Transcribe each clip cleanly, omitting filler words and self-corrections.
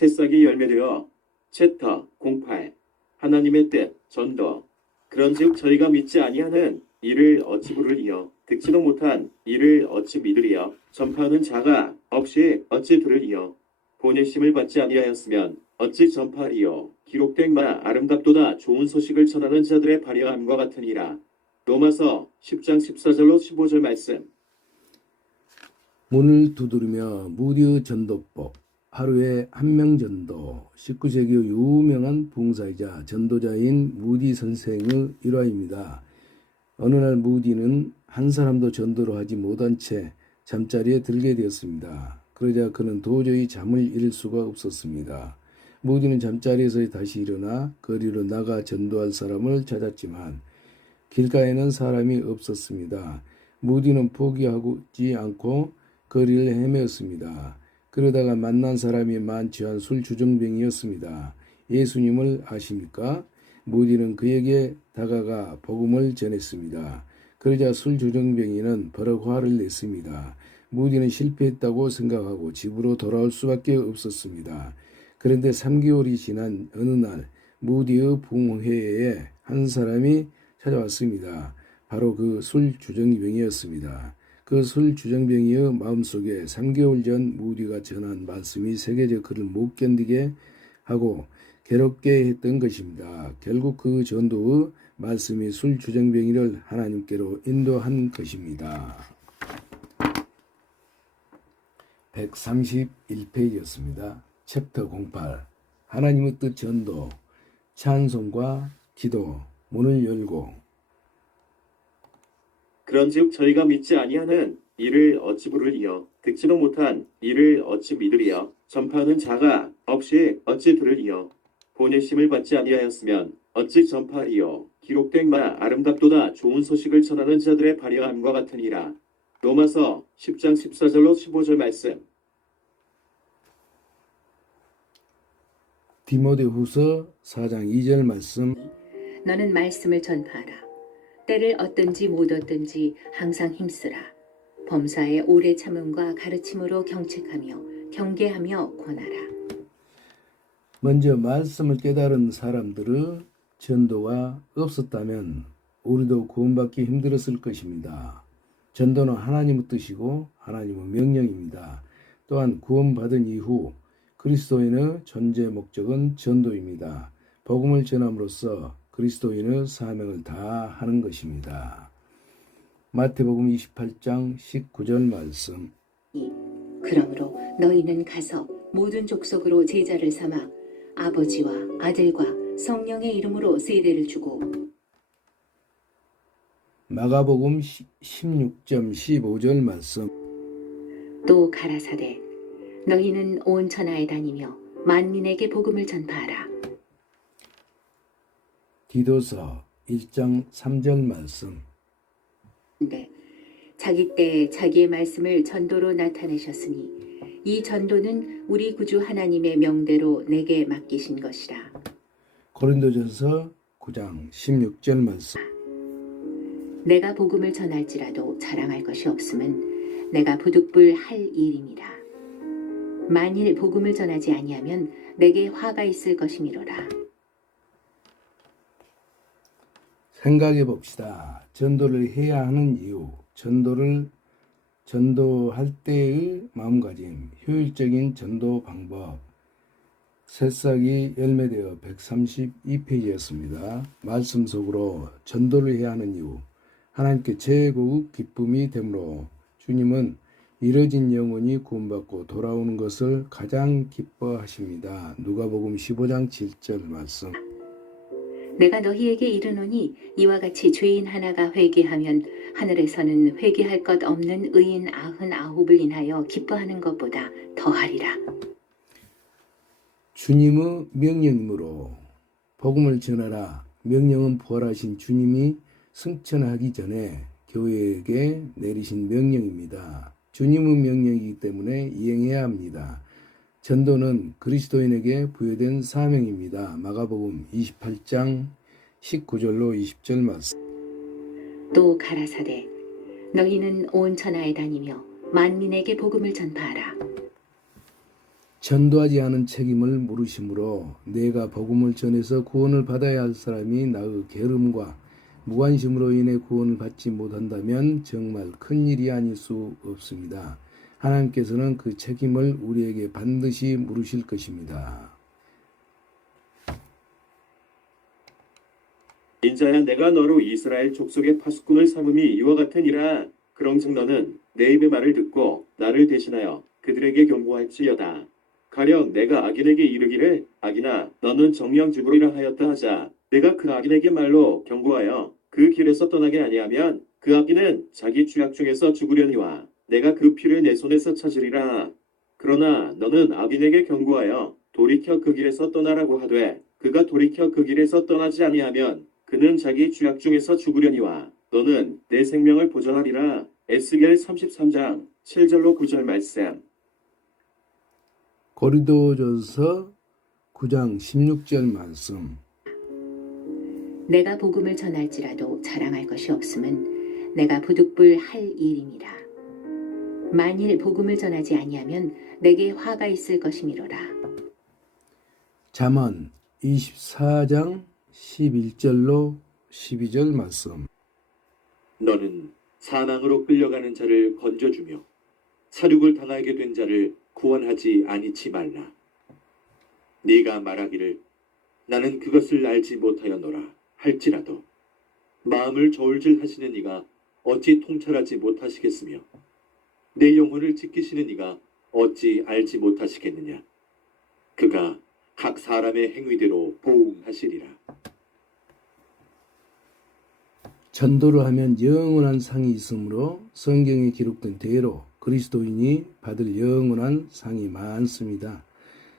새싹이 열매되어 챕터 08 하나님의 뜻 전도 그런즉 저희가 믿지 아니하는 이를 어찌 부르리요 듣지도 못한 이를 어찌 믿으리요 전파하는 자가 없이 어찌 들으리요 보내심을 받지 아니하였으면 어찌 전파하리요 기록된 바 아름답도다 좋은 소식을 전하는 자들의 발휘함과 같으니라. 로마서 10장 14절로 15절 말씀. 문을 두드리며 무디의 전도법, 하루에 한 명 전도, 19세기 유명한 부흥사이자 전도자인 무디 선생의 일화입니다. 어느 날 무디는 한 사람도 전도를 하지 못한 채 잠자리에 들게 되었습니다. 그러자 그는 도저히 잠을 이룰 수가 없었습니다. 무디는 잠자리에서 다시 일어나 거리로 나가 전도할 사람을 찾았지만 길가에는 사람이 없었습니다. 무디는 포기하지 않고 거리를 헤매었습니다. 그러다가 만난 사람이 만취한 술 주정뱅이였습니다. 예수님을 아십니까? 무디는 그에게 다가가 복음을 전했습니다. 그러자 술 주정뱅이는 버럭 화를 냈습니다. 무디는 실패했다고 생각하고 집으로 돌아올 수밖에 없었습니다. 그런데 3개월이 지난 어느 날 무디의 부흥회에 한 사람이 찾아왔습니다. 바로 그 술 주정뱅이였습니다. 그 술 주정뱅이의 마음속에 3개월 전 무디가 전한 말씀이 세계적 그를 못 견디게 하고 괴롭게 했던 것입니다. 결국 그 전도의 말씀이 술 주정뱅이를 하나님께로 인도한 것입니다. 131페이지였습니다. 챕터 08 하나님의 뜻 전도 찬송과 기도 문을 열고 그런즉 저희가 믿지 아니하는 이를 어찌 부르리요 듣지도 못한 이를 어찌 믿으리요 전파하는 자가 없이 어찌 들으리요 보내심을 받지 아니하였으면 어찌 전파하리요 기록된 바 아름답도다 좋은 소식을 전하는 자들의 발휘함과 같으니라. 로마서 10장 14절로 15절 말씀. 디모데후서 4장 2절 말씀. 너는 말씀을 전파하라. 때를 얻든지 못 얻든지 항상 힘쓰라. 범사에 오래 참음과 가르침으로 경책하며 경계하며 권하라. 먼저 말씀을 깨달은 사람들의 전도가 없었다면 우리도 구원받기 힘들었을 것입니다. 전도는 하나님의 뜻이고 하나님의 명령입니다. 또한 구원받은 이후 그리스도인의 존재 목적은 전도입니다. 복음을 전함으로써 그리스도인의 사명을 다하는 것입니다. 마태복음 28장 19절 말씀. 그러므로 너희는 가서 모든 족속으로 제자를 삼아 아버지와 아들과 성령의 이름으로 세례를 주고 마가복음 16장 15절 말씀. 또 가라사대 너희는 온 천하에 다니며 만민에게 복음을 전파하라. 디도서 1장 3절 말씀. 근데 자기 때 자기의 말씀을 전도로 나타내셨으니 이 전도는 우리 구주 하나님의 명대로 내게 맡기신 것이라. 고린도전서 9장 16절 말씀. 내가 복음을 전할지라도 자랑할 것이 없음은 내가 부득불 할 일임이라. 만일 복음을 전하지 아니하면 내게 화가 있을 것이미로라. 생각해 봅시다. 전도를 해야 하는 이유, 전도할 때의 마음가짐, 효율적인 전도 방법. 새싹이 열매되어 132페이지였습니다. 말씀 속으로 전도를 해야 하는 이유, 하나님께 최고의 기쁨이 되므로 주님은 잃어진 영혼이 구원받고 돌아오는 것을 가장 기뻐하십니다. 누가복음 15장 7절 말씀. 내가 너희에게 이르노니 이와 같이 죄인 하나가 회개하면 하늘에서는 회개할 것 없는 의인 99을 인하여 기뻐하는 것보다 더하리라. 주님의 명령이므로 복음을 전하라. 명령은 부활하신 주님이 승천하기 전에 교회에게 내리신 명령입니다. 주님의 명령이기 때문에 이행해야 합니다. 전도는 그리스도인에게 부여된 사명입니다. 마가복음 28장 19절로 20절 말씀. 또 가라사대 너희는 온 천하에 다니며 만민에게 복음을 전파하라. 전도하지 않은 책임을 물으심으로 내가 복음을 전해서 구원을 받아야 할 사람이 나의 게으름과 무관심으로 인해 구원을 받지 못한다면 정말 큰일이 아닐 수 없습니다. 하나님께서는 그 책임을 우리에게 반드시 물으실 것입니다. 인자야 내가 너로 이스라엘 족속의 파수꾼을 삼음이 이와 같으니라. 그런즉 너는 내 입의 말을 듣고 나를 대신하여 그들에게 경고할지어다. 가령 내가 악인에게 이르기를 악인아 너는 정령 죽으리라 하였다 하자 내가 그 악인에게 말로 경고하여 그 길에서 떠나게 아니하면 그 악인은 자기 죄악 중에서 죽으려니와 내가 그 피를 내 손에서 찾으리라. 그러나 너는 악인에게 경고하여 돌이켜 그 길에서 떠나라고 하되 그가 돌이켜 그 길에서 떠나지 아니하면 그는 자기 죄악 중에서 죽으려니와 너는 내 생명을 보전하리라. 에스겔 33장 7절로 9절 말씀. 고린도전서 9장 16절 말씀. 내가 복음을 전할지라도 자랑할 것이 없음은 내가 부득불 할 일임이라. 만일 복음을 전하지 아니하면 내게 화가 있을 것이미로라. 잠언 24장 11절로 12절 말씀. 너는 사망으로 끌려가는 자를 건져주며 사륙을 당하게 된 자를 구원하지 아니치 말라. 네가 말하기를 나는 그것을 알지 못하였노라 할지라도 마음을 저울질 하시는 이가 어찌 통찰하지 못하시겠으며 내 영혼을 지키시는 이가 어찌 알지 못하시겠느냐. 그가 각 사람의 행위대로 보응하시리라. 전도를 하면 영원한 상이 있으므로 성경에 기록된 대로 그리스도인이 받을 영원한 상이 많습니다.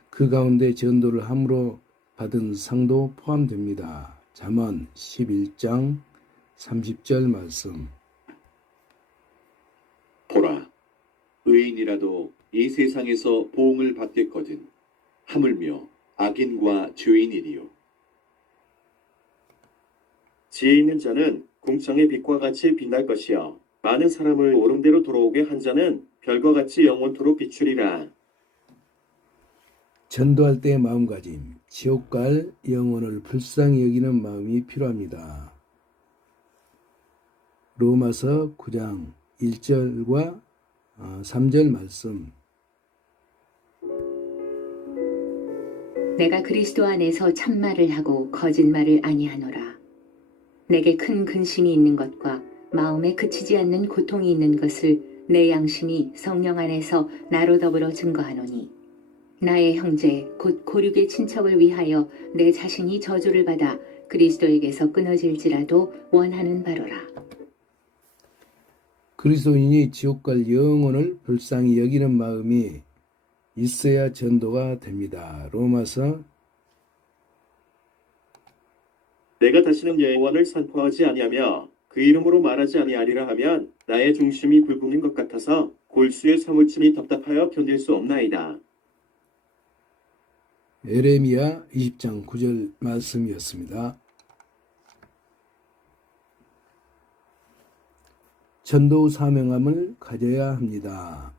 그 가운데 전도를 함으로 받은 상도 포함됩니다. 잠언 11장 30절 말씀. 보라, 의인이라도 이 세상에서 보응을 받겠거든 하물며 악인과 죄인이리요. 지혜 있는 자는 궁창의 빛과 같이 빛날 것이요 많은 사람을 오름대로 돌아오게 한 자는 별과 같이 영원토록 비추리라. 전도할 때의 마음가짐, 지옥 갈 영혼을 불쌍히 여기는 마음이 필요합니다. 로마서 9장 1절과 3절 말씀. 내가 그리스도 안에서 참말을 하고 거짓말을 아니하노라. 내게 큰 근심이 있는 것과 마음에 그치지 않는 고통이 있는 것을 내 양심이 성령 안에서 나로 더불어 증거하노니 나의 형제 곧 고륙의 친척을 위하여 내 자신이 저주를 받아 그리스도에게서 끊어질지라도 원하는 바로라. 그리스도인이 지옥 갈 영혼을 불쌍히 여기는 마음이 있어야 전도가 됩니다. 로마서 내가 다시는 예언을 선포하지 아니하며 그 이름으로 말하지 아니하리라 하면 나의 중심이 불붙는 것 같아서 골수의 사무침이 답답하여 견딜 수 없나이다. 에레미야 20장 9절 말씀이었습니다. 전도 사명함을 가져야 합니다.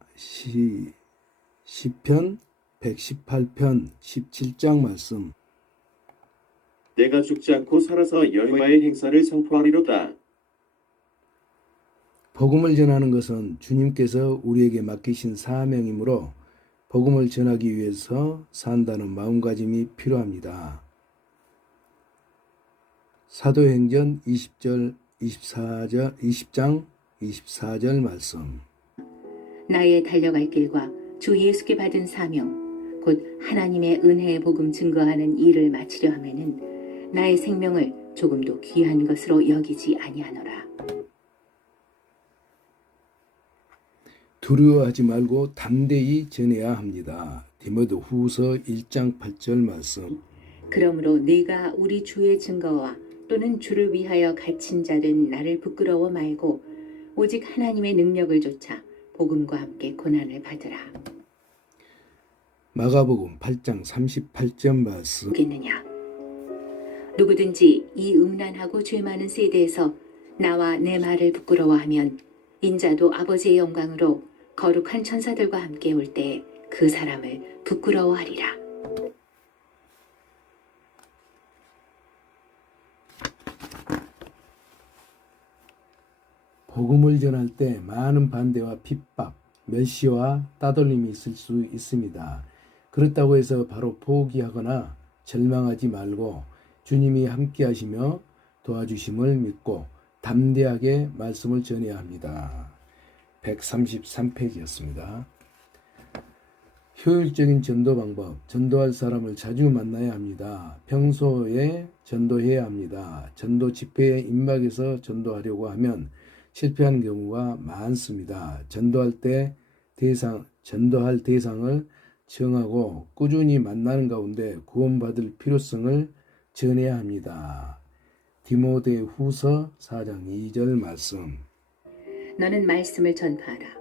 시편 118편 17장 말씀. 내가 죽지 않고 살아서 여호와의 행사를 선포하리로다. 복음을 전하는 것은 주님께서 우리에게 맡기신 사명이므로 복음을 전하기 위해서 산다는 마음가짐이 필요합니다. 사도행전 20장 24절 말씀. 나의 달려갈 길과 주 예수께 받은 사명 곧 하나님의 은혜의 복음 증거하는 일을 마치려 하면은 나의 생명을 조금도 귀한 것으로 여기지 아니하노라. 두려워하지 말고 담대히 전해야 합니다. 디모데 후서 1장 8절 말씀. 그러므로 네가 우리 주의 증거와 또는 주를 위하여 갇힌 자 된 나를 부끄러워 말고 오직 하나님의 능력을 좇아 복음과 함께 고난을 받으라. 마가복음 8장 38절 말씀. 겠느냐? 누구든지 이 음란하고 죄 많은 세대에서 나와 내 말을 부끄러워하면 인자도 아버지의 영광으로 거룩한 천사들과 함께 올 때에 그 사람을 부끄러워하리라. 복음을 전할 때 많은 반대와 핍박, 멸시와 따돌림이 있을 수 있습니다. 그렇다고 해서 바로 포기하거나 절망하지 말고 주님이 함께 하시며 도와주심을 믿고 담대하게 말씀을 전해야 합니다. 133페이지였습니다. 효율적인 전도 방법, 전도할 사람을 자주 만나야 합니다. 평소에 전도해야 합니다. 전도 집회에 임박해서 전도하려고 하면 실패하는 경우가 많습니다. 전도할 대상을 정하고 꾸준히 만나는 가운데 구원받을 필요성을 전해야 합니다. 디모데후서 4장 2절 말씀. 너는 말씀을 전파하라.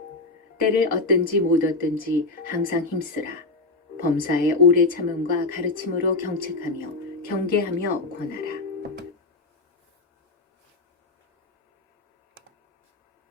때를 얻든지 못 얻든지 항상 힘쓰라. 범사에 오래 참음과 가르침으로 경책하며 경계하며 권하라.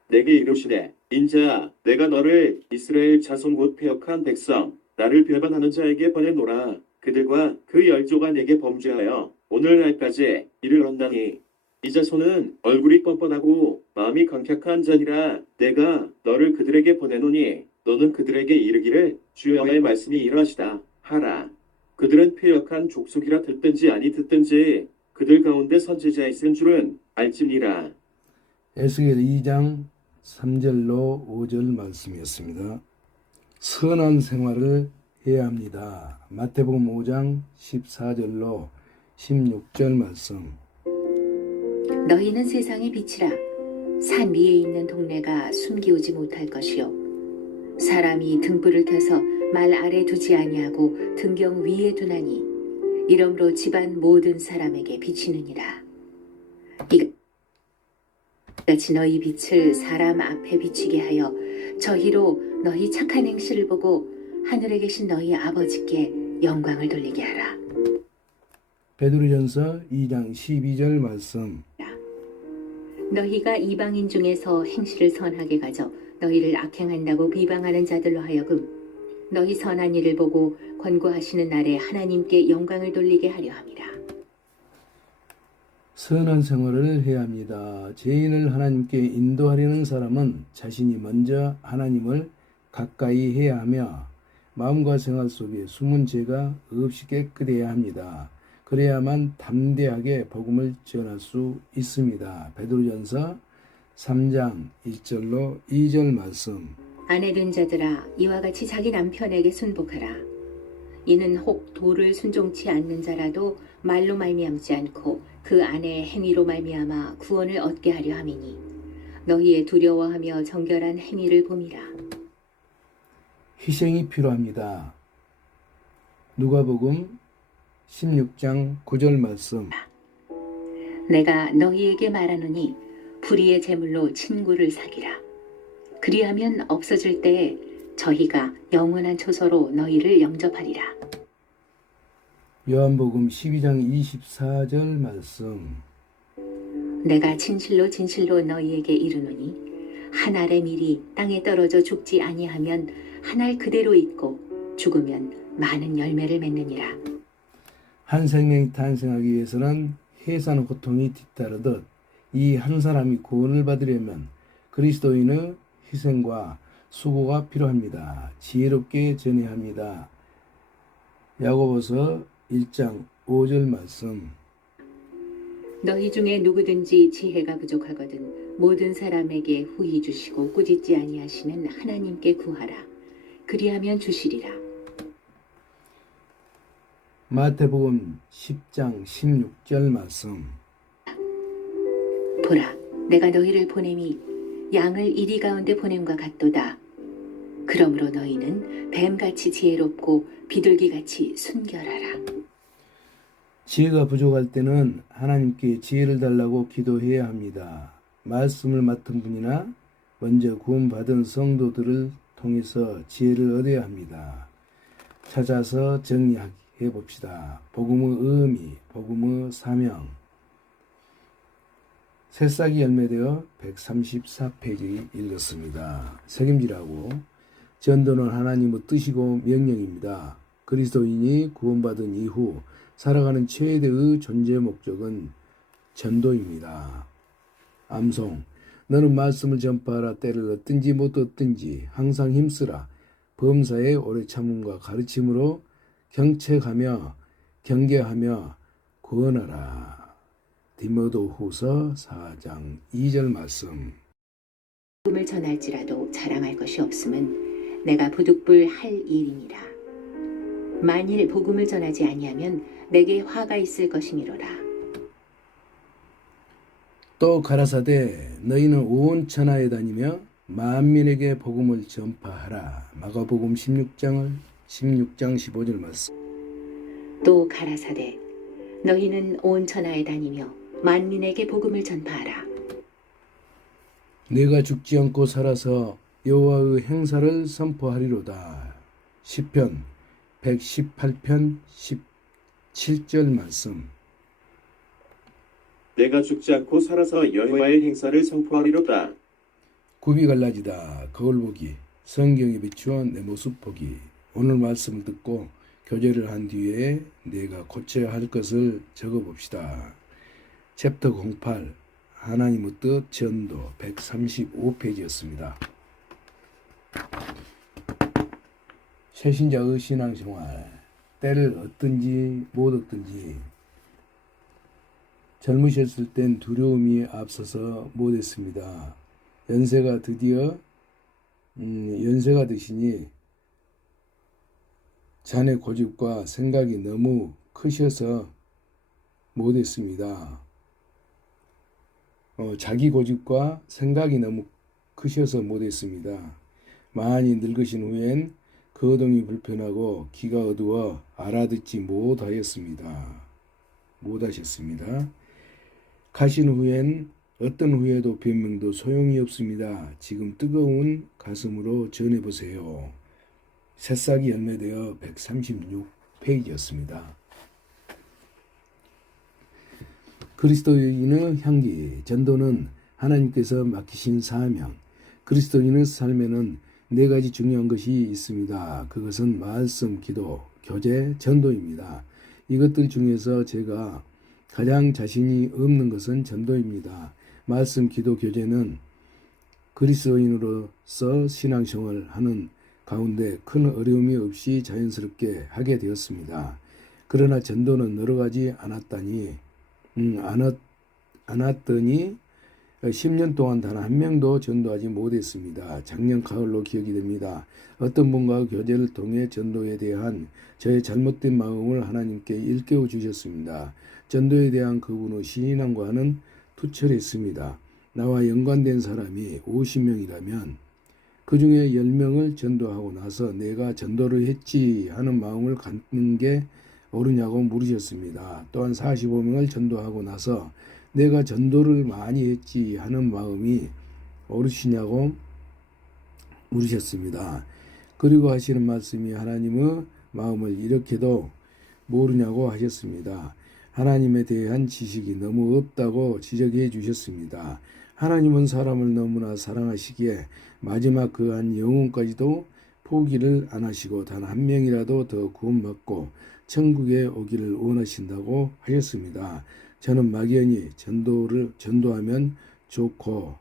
내게 이르시되 인자야 내가 너를 이스라엘 자손 곧 패역한 백성 나를 배반하는 자에게 보내노라. 그들과 그 열조가 내게 범죄하여 오늘날까지 이를 얻나니 이 자손은 얼굴이 뻔뻔하고 마음이 강팍한 자니라. 내가 너를 그들에게 보내노니 너는 그들에게 이르기를 주의 말씀이 이러하시다 하라. 그들은 패역한 족속이라 듣든지 아니 듣든지 그들 가운데 선지자 있은 줄은 알지니라. 에스겔 2장 3절로 5절 말씀이었습니다. 선한 생활을 해야 합니다. 마태복음 5장 14절로 16절 말씀. 너희는 세상의 빛이라. 산 위에 있는 동네가 숨기우지 못할 것이요 사람이 등불을 켜서 말 아래 두지 아니하고 등경 위에 두나니 이러므로 집안 모든 사람에게 비치느니라. 이같이 너희 빛을 사람 앞에 비치게 하여 저희로 너희 착한 행실을 보고 하늘에 계신 너희 아버지께 영광을 돌리게 하라. 베드로전서 2장 12절 말씀. 너희가 이방인 중에서 행실을 선하게 가져 너희를 악행한다고 비방하는 자들로 하여금 너희 선한 일을 보고 권고하시는 날에 하나님께 영광을 돌리게 하려 함이라. 선한 생활을 해야 합니다. 죄인을 하나님께 인도하려는 사람은 자신이 먼저 하나님을 가까이 해야 하며 마음과 생활 속에 숨은 죄가 없이 깨끗해야 합니다. 그래야만 담대하게 복음을 전할 수 있습니다. 베드로전서 3장 1절로 2절 말씀. 아내된 자들아 이와 같이 자기 남편에게 순복하라. 이는 혹 도를 순종치 않는 자라도 말로 말미암지 않고 그 아내의 행위로 말미암아 구원을 얻게 하려 함이니 너희의 두려워하며 정결한 행위를 봄이라. 희생이 필요합니다. 누가복음 16장 9절 말씀. 내가 너희에게 말하노니 불의의 제물로 친구를 사기라. 그리하면 없어질 때에 저희가 영원한 초소로 너희를 영접하리라. 요한복음 12장 24절 말씀. 내가 진실로 진실로 너희에게 이르노니 한 알의 밀이 땅에 떨어져 죽지 아니하면 한 알 그대로 있고 죽으면 많은 열매를 맺느니라. 한 생명이 탄생하기 위해서는 해산 고통이 뒤따르듯 이 한 사람이 구원을 받으려면 그리스도인의 희생과 수고가 필요합니다. 지혜롭게 전해야 합니다. 야고보서 1장 5절 말씀. 너희 중에 누구든지 지혜가 부족하거든 모든 사람에게 후히 주시고 꾸짖지 아니하시는 하나님께 구하라. 그리하면 주시리라. 마태복음 10장 16절 말씀. 보라, 내가 너희를 보냄이 양을 이리 가운데 보냄과 같도다. 그러므로 너희는 뱀같이 지혜롭고 비둘기같이 순결하라. 지혜가 부족할 때는 하나님께 지혜를 달라고 기도해야 합니다. 말씀을 맡은 분이나 먼저 구원받은 성도들을 통해서 지혜를 얻어야 합니다. 찾아서 정리해 봅시다. 복음의 의미, 복음의 사명. 새싹이 열매되어 134페이지 읽었습니다. 책임지라고 전도는 하나님의 뜻이고 명령입니다. 그리스도인이 구원받은 이후 살아가는 최대의 존재 목적은 전도입니다. 암송. 너는 말씀을 전파하라. 때를 얻든지 못 얻든지 항상 힘쓰라. 범사의 오래 참음과 가르침으로 경책하며 경계하며 구원하라. 디모데후서 4장 2절 말씀. 복음을 전할지라도 자랑할 것이 없음은 내가 부득불 할 일이니라. 만일 복음을 전하지 아니하면 내게 화가 있을 것이니로라. 또 가라사대 너희는 온 천하에 다니며 만민에게 복음을 전파하라. 마가복음 16장 15절 말씀. 또 가라사대 너희는 온 천하에 다니며 만민에게 복음을 전파하라. 내가 죽지 않고 살아서 여호와의 행사를 선포하리로다. 시편 118편 17절 말씀. 내가 죽지 않고 살아서 여호와의 행사를 선포하리로다. 굽이 갈라지다. 거울 보기. 성경에 비추어 내 모습 보기. 오늘 말씀을 듣고 교제를 한 뒤에 내가 고쳐야 할 것을 적어봅시다. 챕터 08 하나님의 뜻 전도 135페이지였습니다. 새신자의 신앙생활. 때를 얻든지 못 얻든지. 젊으셨을 땐 두려움이 앞서서 못했습니다. 연세가 드시니 자네 고집과 생각이 너무 크셔서 못했습니다. 자기 고집과 생각이 너무 크셔서 못했습니다. 많이 늙으신 후엔 거동이 불편하고 귀가 어두워 알아듣지 못하셨습니다. 가신 후엔 어떤 후회도 변명도 소용이 없습니다. 지금 뜨거운 가슴으로 전해보세요. 새싹이 열매되어 136페이지였습니다. 그리스도인의 향기. 전도는 하나님께서 맡기신 사명. 그리스도인의 삶에는 네 가지 중요한 것이 있습니다. 그것은 말씀, 기도, 교제, 전도입니다. 이것들 중에서 제가 가장 자신이 없는 것은 전도입니다. 말씀, 기도, 교제는 그리스도인으로서 신앙생활을 하는 가운데 큰 어려움이 없이 자연스럽게 하게 되었습니다. 그러나 전도는 여러 가지 않았더니 10년 동안 단 한 명도 전도하지 못했습니다. 작년 가을로 기억이 됩니다. 어떤 분과 교제를 통해 전도에 대한 저의 잘못된 마음을 하나님께 일깨워 주셨습니다. 전도에 대한 그분의 신앙과는 투철했습니다. 나와 연관된 사람이 50명이라면 그 중에 10명을 전도하고 나서 내가 전도를 했지 하는 마음을 갖는 게 옳으냐고 물으셨습니다. 또한 45명을 전도하고 나서 내가 전도를 많이 했지 하는 마음이 옳으시냐고 물으셨습니다. 그리고 하시는 말씀이 하나님의 마음을 이렇게도 모르냐고 하셨습니다. 하나님에 대한 지식이 너무 없다고 지적해 주셨습니다. 하나님은 사람을 너무나 사랑하시기에 마지막 그 한 영혼까지도 포기를 안 하시고 단 한 명이라도 더 구원받고 천국에 오기를 원하신다고 하셨습니다. 저는 막연히 전도하면 좋고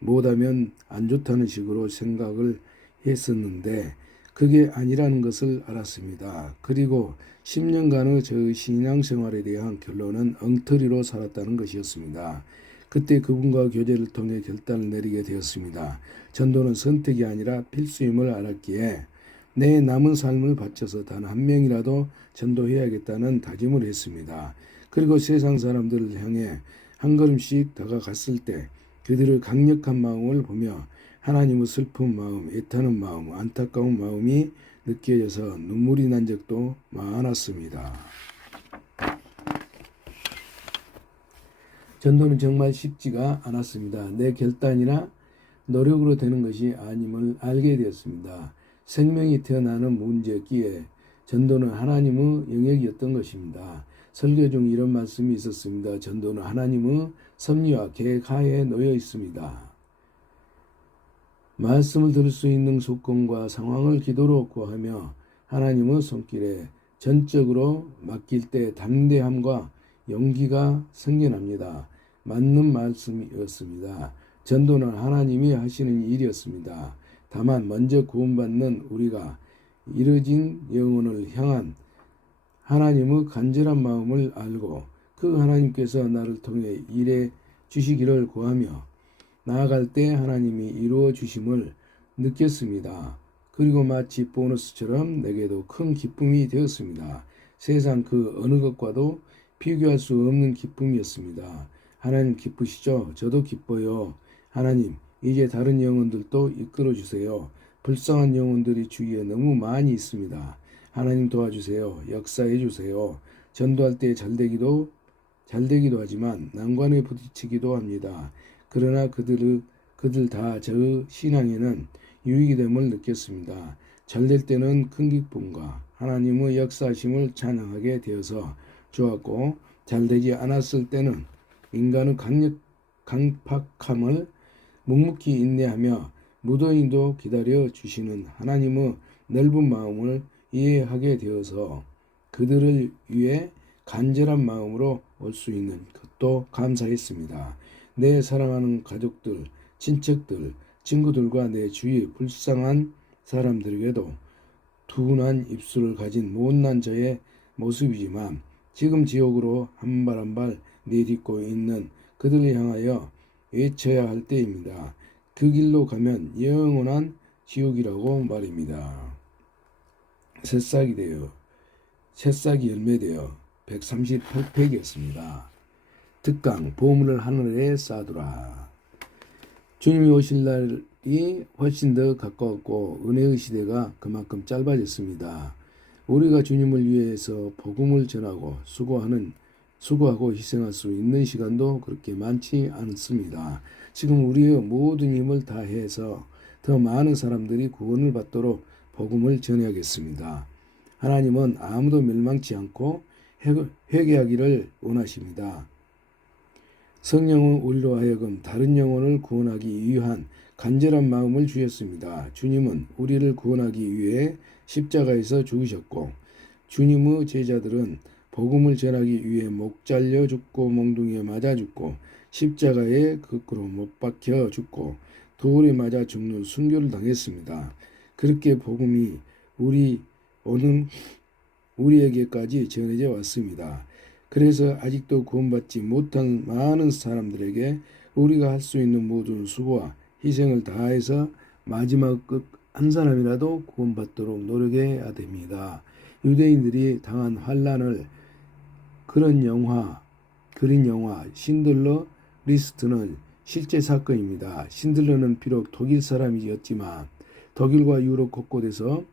못하면 안 좋다는 식으로 생각을 했었는데 그게 아니라는 것을 알았습니다. 그리고 10년간의 저의 신앙생활에 대한 결론은 엉터리로 살았다는 것이었습니다. 그때 그분과 교제를 통해 결단을 내리게 되었습니다. 전도는 선택이 아니라 필수임을 알았기에 내 남은 삶을 바쳐서 단 한 명이라도 전도해야겠다는 다짐을 했습니다. 그리고 세상 사람들을 향해 한 걸음씩 다가갔을 때 그들의 강력한 마음을 보며 하나님의 슬픈 마음, 애타는 마음, 안타까운 마음이 느껴져서 눈물이 난 적도 많았습니다. 전도는 정말 쉽지가 않았습니다. 내 결단이나 노력으로 되는 것이 아님을 알게 되었습니다. 생명이 태어나는 문제였기에 전도는 하나님의 영역이었던 것입니다. 설교 중 이런 말씀이 있었습니다. 전도는 하나님의 섭리와 계획 하에 놓여 있습니다. 말씀을 들을 수 있는 조건과 상황을 기도로 구하며 하나님의 손길에 전적으로 맡길 때 담대함과 용기가 생겨납니다. 맞는 말씀이었습니다. 전도는 하나님이 하시는 일이었습니다. 다만 먼저 구원받는 우리가 이뤄진 영혼을 향한 하나님의 간절한 마음을 알고 그 하나님께서 나를 통해 일해 주시기를 구하며 나아갈 때 하나님이 이루어 주심을 느꼈습니다. 그리고 마치 보너스처럼 내게도 큰 기쁨이 되었습니다. 세상 그 어느 것과도 비교할 수 없는 기쁨이었습니다. 하나님 기쁘시죠? 저도 기뻐요. 하나님, 이제 다른 영혼들도 이끌어 주세요. 불쌍한 영혼들이 주위에 너무 많이 있습니다. 하나님 도와주세요. 역사해 주세요. 전도할 때 잘되기도 하지만 난관에 부딪히기도 합니다. 그러나 그들 다 저 신앙에는 유익이 됨을 느꼈습니다. 잘될 때는 큰 기쁨과 하나님의 역사하심을 찬양하게 되어서 좋았고, 잘되지 않았을 때는 인간의 강팍함을 묵묵히 인내하며 무더위도 기다려 주시는 하나님의 넓은 마음을 이해하게 되어서 그들을 위해 간절한 마음으로 올 수 있는 것도 감사했습니다. 내 사랑하는 가족들, 친척들, 친구들과 내 주위 불쌍한 사람들에게도 둔한 입술을 가진 못난 저의 모습이지만 지금 지옥으로 한 발 한 발 내딛고 있는 그들을 향하여 외쳐야 할 때입니다. 그 길로 가면 영원한 지옥이라고 말입니다. 새싹이 열매되어 138페이지였습니다. 특강 보물을 하늘에 쌓아두라. 주님이 오실 날이 훨씬 더 가까웠고 은혜의 시대가 그만큼 짧아졌습니다. 우리가 주님을 위해서 복음을 전하고 수고하고 희생할 수 있는 시간도 그렇게 많지 않습니다. 지금 우리의 모든 힘을 다해서 더 많은 사람들이 구원을 받도록 복음을 전해야겠습니다. 하나님은 아무도 멸망치 않고 회개하기를 원하십니다. 성령은 우리로 하여금 다른 영혼을 구원하기 위한 간절한 마음을 주셨습니다. 주님은 우리를 구원하기 위해 십자가에서 죽으셨고 주님의 제자들은 복음을 전하기 위해 목 잘려 죽고 몽둥이에 맞아 죽고 십자가에 거꾸로 못 박혀 죽고 돌에 맞아 죽는 순교를 당했습니다. 그렇게 복음이 우리에게까지 전해져 왔습니다. 그래서 아직도 구원받지 못한 많은 사람들에게 우리가 할 수 있는 모든 수고와 희생을 다해서 마지막 끝 한 사람이라도 구원받도록 노력해야 됩니다. 유대인들이 당한 환란을 그린 영화 신들러 리스트는 실제 사건입니다. 신들러는 비록 독일 사람이었지만 독일과 유럽 곳곳에서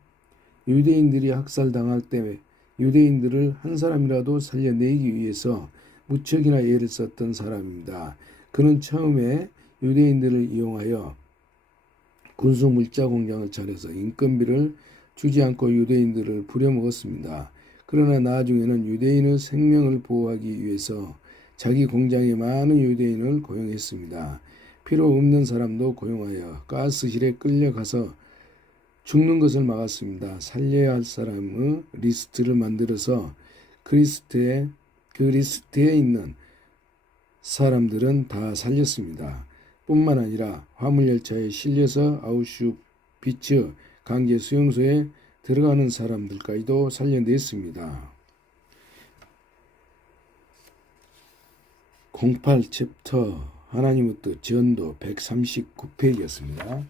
유대인들이 학살당할 때 유대인들을 한 사람이라도 살려내기 위해서 무척이나 애를 썼던 사람입니다. 그는 처음에 유대인들을 이용하여 군수 물자 공장을 차려서 인건비를 주지 않고 유대인들을 부려먹었습니다. 그러나 나중에는 유대인의 생명을 보호하기 위해서 자기 공장에 많은 유대인을 고용했습니다. 필요 없는 사람도 고용하여 가스실에 끌려가서 죽는 것을 막았습니다. 살려야 할 사람의 리스트를 만들어서 그 리스트에 있는 사람들은 다 살렸습니다. 뿐만 아니라 화물열차에 실려서 아우슈비츠 강제 수용소에 들어가는 사람들까지도 살려냈습니다. 08 챕터 하나님의 뜻 전도 139페이지였습니다.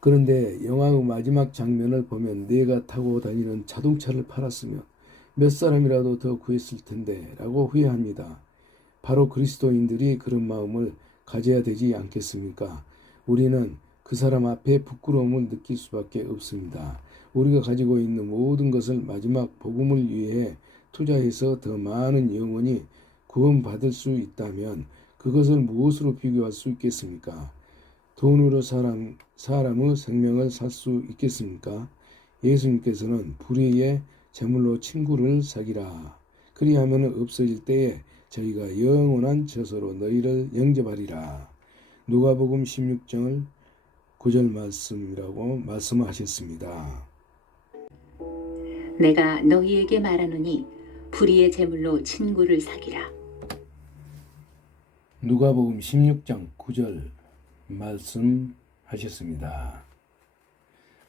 그런데 영화의 마지막 장면을 보면 내가 타고 다니는 자동차를 팔았으면 몇 사람이라도 더 구했을 텐데 라고 후회합니다. 바로 그리스도인들이 그런 마음을 가져야 되지 않겠습니까? 우리는 그 사람 앞에 부끄러움을 느낄 수밖에 없습니다. 우리가 가지고 있는 모든 것을 마지막 복음을 위해 투자해서 더 많은 영혼이 구원받을 수 있다면 그것을 무엇으로 비교할 수 있겠습니까? 돈으로 사람의 생명을 살 수 있겠습니까? 예수님께서는 불의의 제물로 친구를 사기라. 그리하면 없어질 때에 저희가 영원한 처소로 너희를 영접하리라. 누가복음 16장을 9절 말씀이라고 말씀하셨습니다. 내가 너희에게 말하노니 불의의 제물로 친구를 사귀라. 누가복음 16장 9절 말씀하셨습니다.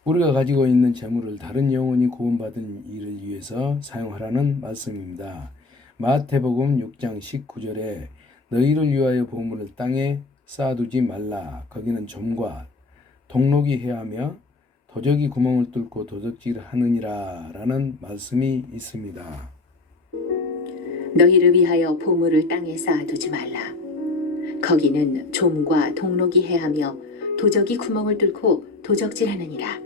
우리가 가지고 있는 재물을 다른 영혼이 구원받은 일을 위해서 사용하라는 말씀입니다. 마태복음 6장 19절에 너희를 위하여 보물을 땅에 쌓아두지 말라. 거기는 좀과 동록이 해하며 도적이 구멍을 뚫고 도적질을 하느니라 라는 말씀이 있습니다. 너희를 위하여 보물을 땅에 쌓아두지 말라. 거기는 좀과 동록이 해하며 도적이 구멍을 뚫고 도적질하느니라.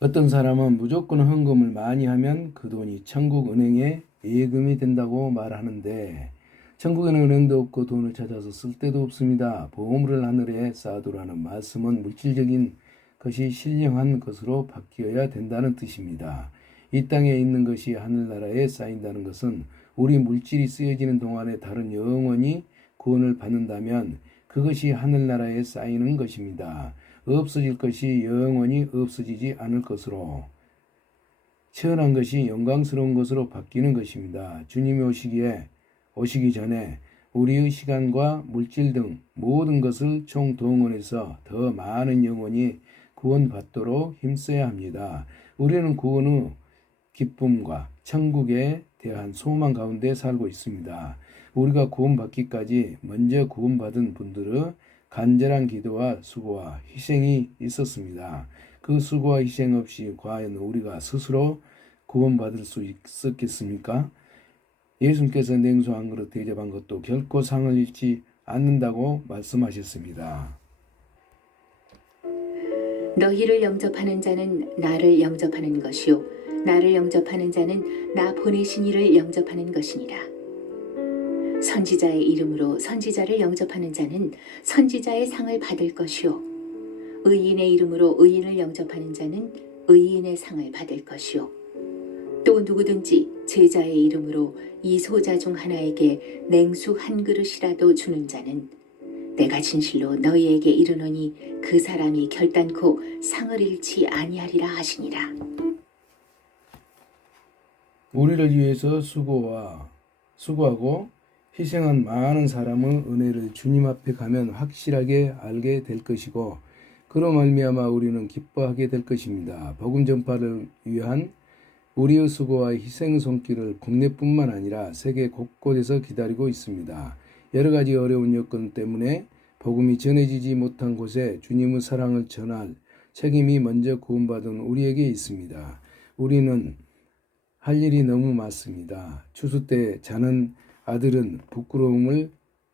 어떤 사람은 무조건 헌금을 많이 하면 그 돈이 천국 은행에 예금이 된다고 말하는데 천국에는 은행도 없고 돈을 찾아서 쓸 데도 없습니다. 보물을 하늘에 쌓아두라는 말씀은 물질적인 것이 신령한 것으로 바뀌어야 된다는 뜻입니다. 이 땅에 있는 것이 하늘나라에 쌓인다는 것은 우리 물질이 쓰여지는 동안에 다른 영혼이 구원을 받는다면 그것이 하늘나라에 쌓이는 것입니다. 없어질 것이 영원히 없어지지 않을 것으로 천한 것이 영광스러운 것으로 바뀌는 것입니다. 주님이 오시기 전에 우리의 시간과 물질 등 모든 것을 총동원해서 더 많은 영혼이 구원받도록 힘써야 합니다. 우리는 구원 후 기쁨과 천국에 대한 소망 가운데 살고 있습니다. 우리가 구원받기까지 먼저 구원받은 분들의 간절한 기도와 수고와 희생이 있었습니다. 그 수고와 희생 없이 과연 우리가 스스로 구원받을 수 있었겠습니까? 예수님께서 냉수 한 그릇 대접한 것도 결코 상을 잃지 않는다고 말씀하셨습니다. 너희를 영접하는 자는 나를 영접하는 것이요 나를 영접하는 자는 나 보내신 이를 영접하는 것이니라. 선지자의 이름으로 선지자를 영접하는 자는 선지자의 상을 받을 것이요 의인의 이름으로 의인을 영접하는 자는 의인의 상을 받을 것이요 또 누구든지 제자의 이름으로 이 소자 중 하나에게 냉수 한 그릇이라도 주는 자는 내가 진실로 너희에게 이르노니 그 사람이 결단코 상을 잃지 아니하리라 하시니라. 우리를 위해서 수고하고 희생한 많은 사람의 은혜를 주님 앞에 가면 확실하게 알게 될 것이고 그로 말미암아 우리는 기뻐하게 될 것입니다. 복음 전파를 위한 우리의 수고와 희생 손길을 국내뿐만 아니라 세계 곳곳에서 기다리고 있습니다. 여러 가지 어려운 여건 때문에 복음이 전해지지 못한 곳에 주님의 사랑을 전할 책임이 먼저 구원받은 우리에게 있습니다. 우리는 할 일이 너무 많습니다. 추수 때 자는 아들은 부끄러움을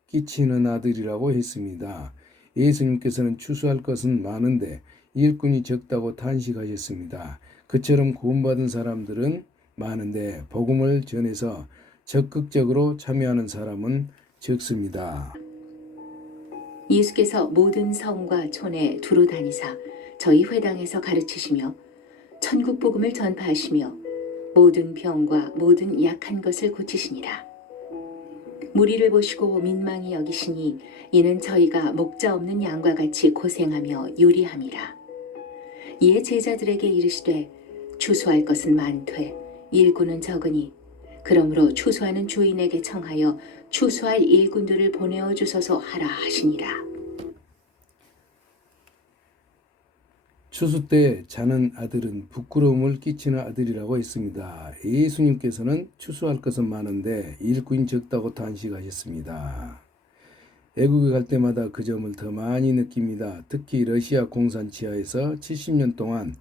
끼치는 아들이라고 했습니다. 예수님께서는 추수할 것은 많은데 일꾼이 적다고 탄식하셨습니다. 그처럼 구원받은 사람들은 많은데 복음을 전해서 적극적으로 참여하는 사람은 적습니다. 예수께서 모든 성과 촌에 두루 다니사 저희 회당에서 가르치시며 천국 복음을 전파하시며 모든 병과 모든 약한 것을 고치시니라. 무리를 보시고 민망히 여기시니 이는 저희가 목자 없는 양과 같이 고생하며 유리함이라. 이에 제자들에게 이르시되 추수할 것은 많되 일꾼은 적으니 그러므로 추수하는 주인에게 청하여 추수할 일꾼들을 보내어 주소서 하라 하시니라. 추수 때 자는 아들은 부끄러움을 끼치는 아들이라고 했습니다. 예수님께서는 추수할 것은 많은데 일꾼이 적다고 탄식하셨습니다. 외국에 갈 때마다 그 점을 더 많이 느낍니다. 특히 러시아 공산치하에서 70년 동안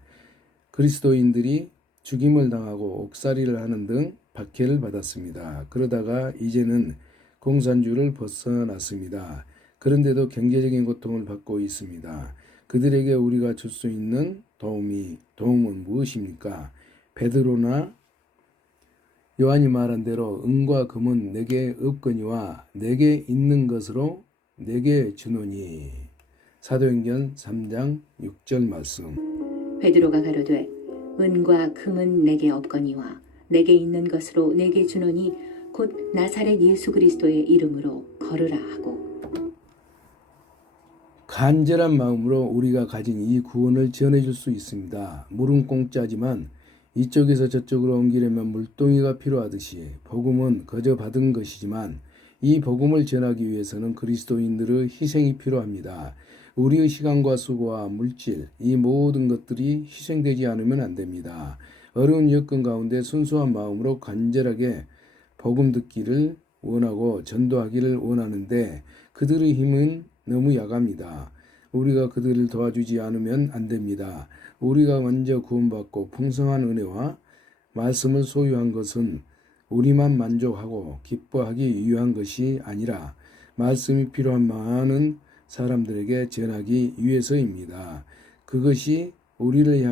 그리스도인들이 죽임을 당하고 옥살이를 하는 등 박해를 받았습니다. 그러다가 이제는 공산주의를 벗어났습니다. 그런데도 경제적인 고통을 받고 있습니다. 그들에게 우리가 줄 수 있는 도움은 무엇입니까? 베드로나 요한이 말한 대로 은과 금은 내게 없거니와 내게 있는 것으로 내게 주노니. 사도행전 3장 6절 말씀. 베드로가 가로되 은과 금은 내게 없거니와 내게 있는 것으로 내게 주노니 곧 나사렛 예수 그리스도의 이름으로 걸으라 하고. 간절한 마음으로 우리가 가진 이 구원을 전해줄 수 있습니다. 물은 공짜지만 이쪽에서 저쪽으로 옮기려면 물동이가 필요하듯이 복음은 거저 받은 것이지만 이 복음을 전하기 위해서는 그리스도인들의 희생이 필요합니다. 우리의 시간과 수고와 물질, 이 모든 것들이 희생되지 않으면 안 됩니다. 어려운 여건 가운데 순수한 마음으로 간절하게 복음 듣기를 원하고 전도하기를 원하는데 그들의 힘은 너무 약합니다. 우리가 그들을 도와주지 않으면 안 됩니다. 우리가 먼저 구원받고 풍성한 은혜와 말씀을 소유한 것은 우리만 만족하고 기뻐하기 위한 것이 아니라 말씀이 필요한 많은 사람들에게 전하기 위해서입니다. 그것이 우리를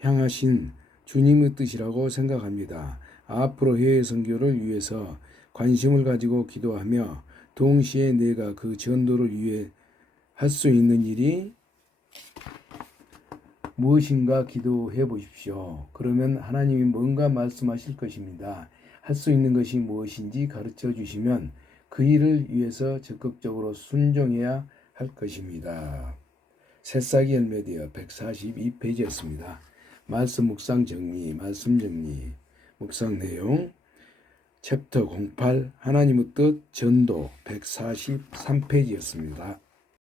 향하신 주님의 뜻이라고 생각합니다. 앞으로 해외 선교를 위해서 관심을 가지고 기도하며 동시에 내가 그 전도를 위해 할 수 있는 일이 무엇인가 기도해 보십시오. 그러면 하나님이 뭔가 말씀하실 것입니다. 할 수 있는 것이 무엇인지 가르쳐 주시면 그 일을 위해서 적극적으로 순종해야 할 것입니다. 새싹이 열매되어 142페이지였습니다. 말씀 묵상 정리, 말씀 정리, 묵상 내용 챕터 08 하나님의 뜻 전도 143페이지였습니다.